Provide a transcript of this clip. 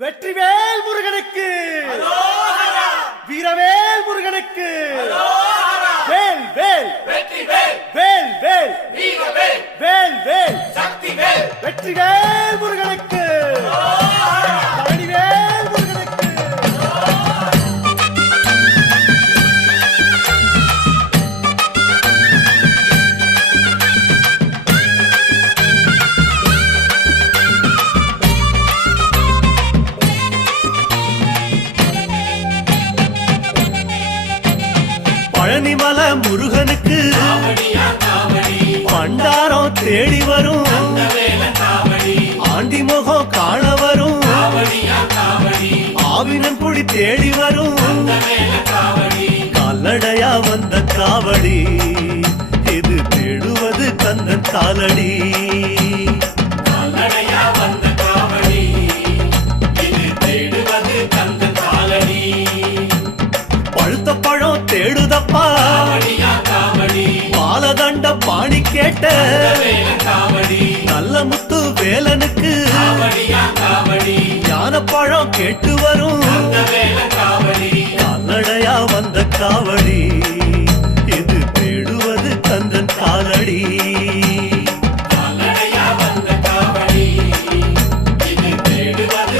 வெற்றிவேல் முருகனுக்கு, வீரவேல் முருகனுக்கு, வேல் வேல் வேல் வேல் வேல் வேல் வெற்றிவேல் முருகனுக்கு, பழனிவேல் முருகனுக்கு. பழனிமலை முருகனுக்கு பண்டாரம் தேடி வரும், ஆண்டி முகம் காண வரும், ஆவினங்குடி தேடி வரும், கால்நடையா வந்த காவடி இது தேடுவது கந்தன் காலடி. பழுத்த பழம் தேடுதப்பா பாலதண்ட பாணி கேட்ட நல்ல முத்து வேலனுக்கு ஞான பழம் கேட்டு வரும், கால்நடையா வந்த காவடி.